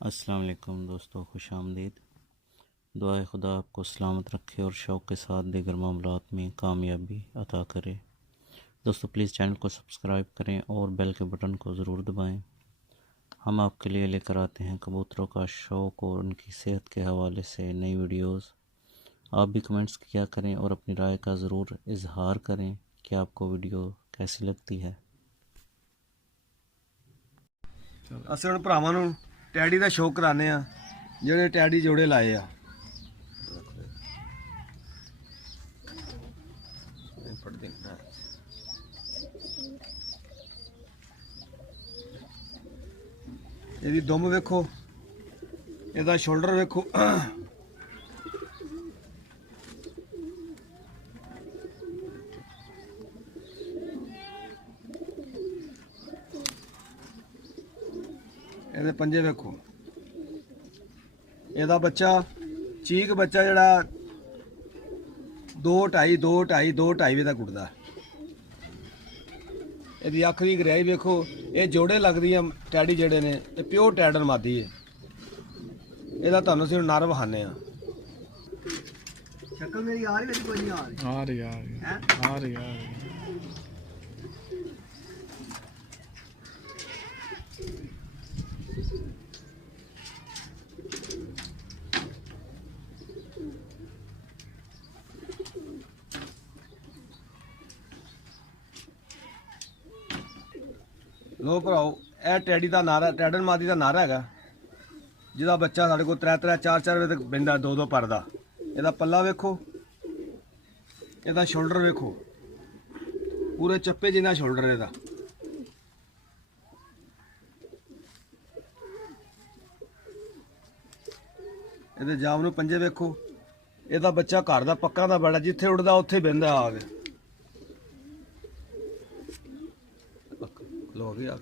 अस्सलाम वालेकुम दोस्तों, खुश आमदीद। दुआए खुदा आपको सलामत रखे और शौक़ के साथ दीगर मामलात में कामयाबी अता करे। दोस्तों प्लीज़ चैनल को सब्सक्राइब करें और बेल के बटन को ज़रूर दबाएं। हम आपके लिए लेकर आते हैं कबूतरों का शौक़ और उनकी सेहत के हवाले से नई वीडियोस। आप भी कमेंट्स किया करें और अपनी राय का ज़रूर इजहार करें कि आपको वीडियो कैसी लगती है। ਅਸੀਂ ਹੁਣ ਭਰਾਵਾਂ ਨੂੰ ਟੈਡੀ ਦਾ ਸ਼ੌਕ ਕਰਾਣੇ ਆ ਜਿਹੜੇ ਟੈਡੀ ਜੋੜੇ ਲਾਏ ਆ। ਇਹਦੀ ਦੁੰਮ ਵੇਖੋ, ਇਹਦਾ ਸ਼ੋਲਡਰ ਵੇਖੋ, ਇਹਦੇ ਪੰਜੇ ਵੇਖੋ। ਇਹਦਾ ਬੱਚਾ ਚੀਕ ਬੱਚਾ ਜਿਹੜਾ 2.5 ਵਜੇ ਤੱਕ ਉੱਠਦਾ। ਇਹਦੀ ਅੱਖ ਦੀ ਗਹਿਰਾਈ ਵੇਖੋ। ਇਹ ਜੋੜੇ ਲੱਗਦੀਆਂ ਟੈਡੀ ਜਿਹੜੇ ਨੇ ਇਹ ਪਿਓਰ ਟੈਡਰ ਮਾਦੀ ਹੈ। ਇਹਦਾ ਤੁਹਾਨੂੰ ਅਸੀਂ ਨਰ ਵਿਖਾਉਂਦੇ ਆ। ਸ਼ਕਲ ਮੇਰੀ ਆ ਰਹੀ ਕੋਈ ਨਹੀਂ ਆ ਰਹੀ ਆ ਰਹੀ ਲੋ ਭਰਾਓ, ਇਹ ਟੈਡੀ ਦਾ ਨਾਰਾ, ਟੈਡਰ ਮਾਦੀ ਦਾ ਨਾਰਾ ਹੈਗਾ ਜਿਹਦਾ ਬੱਚਾ ਸਾਡੇ ਕੋਲ 3-3 4-4 ਵਜੇ ਤੱਕ ਬਹਿੰਦਾ, 2-2 ਪਰਦਾ। ਇਹਦਾ ਪੱਲਾ ਵੇਖੋ, ਇਹਦਾ ਸ਼ੋਲਡਰ ਵੇਖੋ, ਪੂਰੇ ਚੱਪੇ ਜਿੰਨਾ ਸ਼ੋਲਡਰ ਇਹਦਾ। ਇਹਦੇ ਜਾਮ ਨੂੰ ਪੰਜੇ ਵੇਖੋ। ਇਹਦਾ ਬੱਚਾ ਘਰ ਦਾ ਪੱਕਾ ਦਾ ਬੜਾ, ਜਿੱਥੇ ਉੱਡਦਾ ਉੱਥੇ ਬਹਿੰਦਾ ਆ ਕੇ। ਲੋ ਗਿਆ।